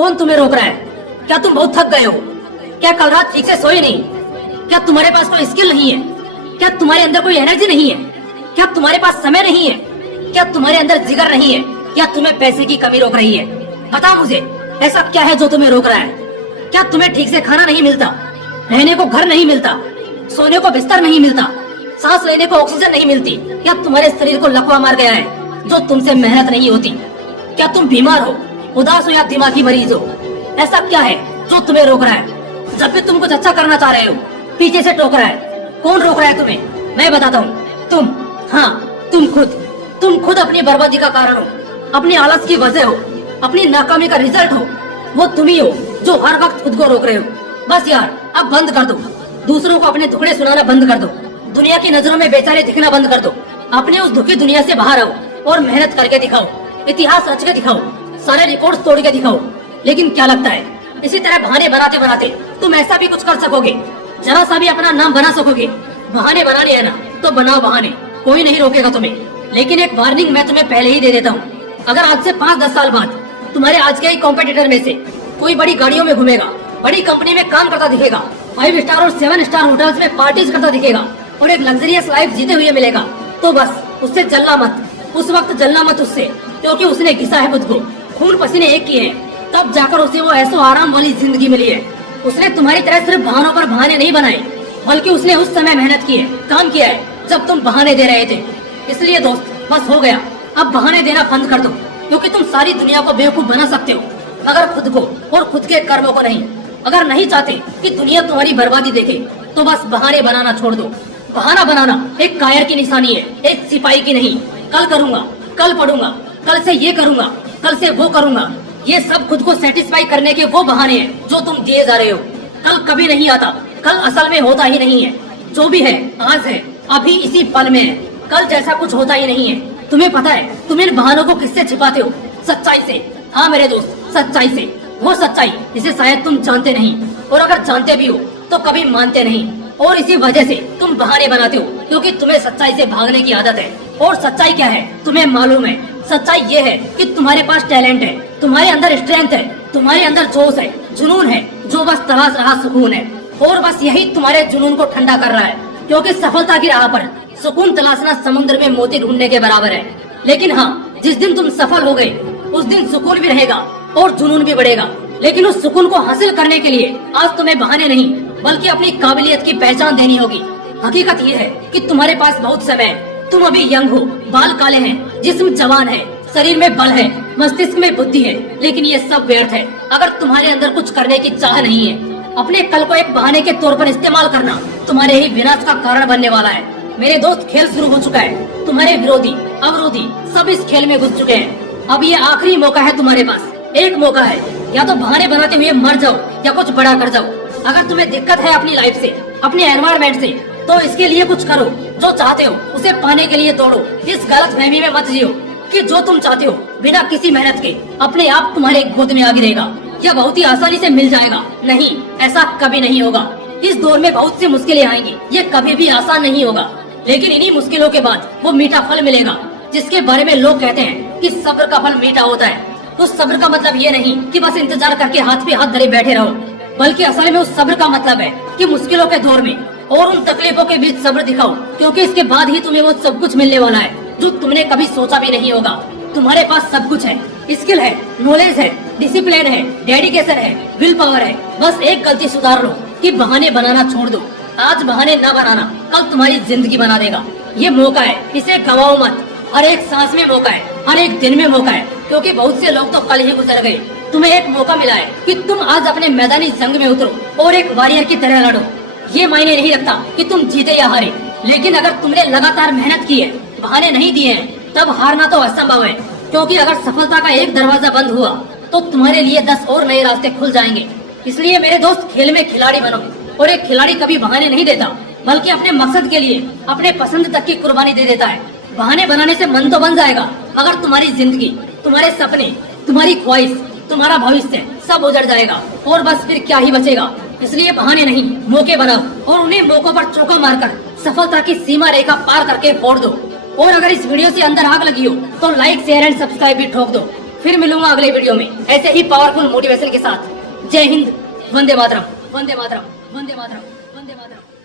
कौन तुम्हें रोक रहा है? क्या तुम बहुत थक गए हो? क्या कल रात ठीक से सोए नहीं? क्या तुम्हारे पास कोई स्किल नहीं है? क्या तुम्हारे अंदर कोई एनर्जी नहीं है? क्या तुम्हारे पास समय नहीं है? क्या तुम्हारे अंदर जिगर नहीं है? क्या तुम्हें पैसे की कमी रोक रही है? बताओ मुझे, ऐसा क्या है जो तुम्हें रोक रहा है? क्या तुम्हें ठीक से खाना नहीं मिलता, रहने को घर नहीं मिलता, सोने को बिस्तर नहीं मिलता, सांस लेने को ऑक्सीजन नहीं मिलती? क्या तुम्हारे शरीर को लकवा मार गया है जो तुमसे मेहनत नहीं होती? क्या तुम बीमार हो, उदास हो या दिमागी मरीज हो? ऐसा क्या है जो तुम्हें रोक रहा है? जब भी तुम कुछ अच्छा करना चाह रहे हो, पीछे से टोक रहा है। कौन रोक रहा है तुम्हें? मैं बताता हूँ, तुम। हाँ, तुम खुद अपनी बर्बादी का कारण हो, अपनी आलस की वजह हो, अपनी नाकामी का रिजल्ट हो। वो तुम ही हो जो हर वक्त खुद को रोक रहे हो। बस यार, अब बंद कर दो। दूसरों को अपने दुखड़े सुनाना बंद कर दो। दुनिया की नजरों में बेचारे दिखना बंद कर दो। अपने उस दुखी दुनिया से बाहर आओ और मेहनत करके दिखाओ, इतिहास रच के दिखाओ, सारे रिकॉर्ड्स तोड़ के दिखाओ। लेकिन क्या लगता है, इसी तरह बहाने बनाते बनाते तुम ऐसा भी कुछ कर सकोगे? जरा सा भी अपना नाम बना सकोगे? बहाने बनाने है ना, तो बनाओ बहाने, कोई नहीं रोकेगा तुम्हें। लेकिन एक वार्निंग मैं तुम्हें पहले ही दे देता हूँ, अगर आज से 5-10 साल बाद तुम्हारे आज के ही कॉम्पिटिटर में से कोई बड़ी गाड़ियों में घूमेगा, बड़ी कंपनी में काम करता दिखेगा, 5 स्टार और 7 स्टार होटल्स में पार्टीज करता दिखेगा और एक लग्जरियस लाइफ जीते हुए मिलेगा, तो बस उससे जलना मत। उस वक्त जलना मत उससे, क्योंकि उसने घिसा है खुद को, खून पसीने एक किए हैं, तब जाकर उसे वो ऐसो आराम वाली जिंदगी मिली है। उसने तुम्हारी तरह सिर्फ बहानों पर बहाने नहीं बनाए, बल्कि उसने उस समय मेहनत की है, काम किया है जब तुम बहाने दे रहे थे। इसलिए दोस्त, बस हो गया, अब बहाने देना बंद कर दो, क्योंकि तुम सारी दुनिया को बेवकूफ बना सकते हो, मगर खुद को और खुद के कर्मों को नहीं। अगर नहीं चाहते कि दुनिया तुम्हारी बर्बादी देखे, तो बस बहाने बनाना छोड़ दो। बहाना बनाना एक कायर की निशानी है, एक सिपाही की नहीं। कल करूंगा, कल पढ़ूंगा, कल से ये करूंगा, कल से वो करूंगा, ये सब खुद को सेटिस्फाई करने के वो बहाने हैं जो तुम दिए जा रहे हो। कल कभी नहीं आता, कल असल में होता ही नहीं है। जो भी है आज है, अभी इसी पल में है, कल जैसा कुछ होता ही नहीं है। तुम्हें पता है तुम इन बहानों को किससे छिपाते हो? सच्चाई से। हाँ मेरे दोस्त, सच्चाई से। वो सच्चाई जिसे शायद तुम जानते नहीं, और अगर जानते भी हो तो कभी मानते नहीं। और इसी वजह से तुम बहाने बनाते हो, क्योंकि तुम्हें सच्चाई से भागने की आदत है। और सच्चाई क्या है तुम्हें मालूम है? सच्चाई ये है कि तुम्हारे पास टैलेंट है, तुम्हारे अंदर स्ट्रेंथ है, तुम्हारे अंदर जोश है, जुनून है, जो बस तलाश रहा सुकून है। और बस यही तुम्हारे जुनून को ठंडा कर रहा है, क्योंकि सफलता की राह पर सुकून तलाशना समुद्र में मोती ढूंढने के बराबर है। लेकिन हाँ, जिस दिन तुम सफल हो गए, उस दिन सुकून भी रहेगा और जुनून भी बढ़ेगा। लेकिन उस सुकून को हासिल करने के लिए आज तुम्हें बहाने नहीं, बल्कि अपनी काबिलियत की पहचान देनी होगी। हकीकत ये है कि तुम्हारे पास बहुत समय है। तुम अभी यंग हो, बाल काले हैं, जिस्म जवान है, शरीर में बल है, मस्तिष्क में बुद्धि है, लेकिन ये सब व्यर्थ है अगर तुम्हारे अंदर कुछ करने की चाह नहीं है। अपने कल को एक बहाने के तौर पर इस्तेमाल करना तुम्हारे ही विनाश का कारण बनने वाला है। मेरे दोस्त, खेल शुरू हो चुका है। तुम्हारे विरोधी, अवरोधी सब इस खेल में घुस चुके हैं। अब ये आखिरी मौका है तुम्हारे पास। एक मौका है, या तो बहाने बनाते हुए मर जाओ या कुछ बड़ा कर जाओ। अगर तुम्हें दिक्कत है अपनी लाइफ से, अपने एनवायरमेंट से, तो इसके लिए कुछ करो। जो चाहते हो उसे पाने के लिए दौड़ो। इस गलत फहमी में मत जियो कि जो तुम चाहते हो बिना किसी मेहनत के अपने आप तुम्हारे गोद में आ गिरेगा या बहुत ही आसानी से मिल जाएगा। नहीं, ऐसा कभी नहीं होगा। इस दौर में बहुत सी मुश्किलें आएंगी, ये कभी भी आसान नहीं होगा। लेकिन इन्हीं मुश्किलों के बाद वो मीठा फल मिलेगा, जिसके बारे में लोग कहते हैं कि सब्र का फल मीठा होता है। उस सब्र का मतलब ये नहीं कि बस इंतजार करके हाथ पे हाथ धरे बैठे रहो, बल्कि असल में उस सब्र का मतलब है कि मुश्किलों के दौर में और उन तकलीफों के बीच सब्र दिखाओ, क्योंकि इसके बाद ही तुम्हें वो सब कुछ मिलने वाला है जो तुमने कभी सोचा भी नहीं होगा। तुम्हारे पास सब कुछ है, स्किल है, नॉलेज है, डिसिप्लिन है, डेडिकेशन है, विल पावर है। बस एक गलती सुधार लो कि बहाने बनाना छोड़ दो। आज बहाने न बनाना कल तुम्हारी जिंदगी बना देगा। ये मौका है, इसे गवाओ मत। हर एक सांस में मौका है, हर एक दिन में मौका है, क्योंकि बहुत से लोग तो कल ही गुजर गए। तुम्हें एक मौका मिला है कि तुम आज अपने मैदानी जंग में उतरो और एक वॉरियर की तरह लड़ो। ये मायने नहीं रखता कि तुम जीते या हारे, लेकिन अगर तुमने लगातार मेहनत की है, बहाने नहीं दिए हैं, तब हारना तो असंभव है। क्योंकि अगर सफलता का एक दरवाजा बंद हुआ तो तुम्हारे लिए 10 और नए रास्ते खुल जाएंगे। इसलिए मेरे दोस्त, खेल में खिलाड़ी बनो। और एक खिलाड़ी कभी बहाने नहीं देता, बल्कि अपने मकसद के लिए अपने पसंद तक की कुर्बानी दे देता है। बहाने बनाने से मन तो बन जाएगा, मगर तुम्हारी जिंदगी, तुम्हारे सपने, तुम्हारी ख्वाहिश, तुम्हारा भविष्य सब उजड़ जाएगा और बस फिर क्या ही बचेगा। इसलिए बहाने नहीं, मौके बनाओ और उन्हीं मौकों पर चौका मारकर सफलता की सीमा रेखा पार करके फोड़ दो। और अगर इस वीडियो से अंदर आग लगी हो तो लाइक, शेयर एंड सब्सक्राइब भी ठोक दो। फिर मिलूंगा अगले वीडियो में ऐसे ही पावरफुल मोटिवेशन के साथ। जय हिंद, वंदे मातरम, वंदे मातरम, वंदे मातरम, वंदे मातरम।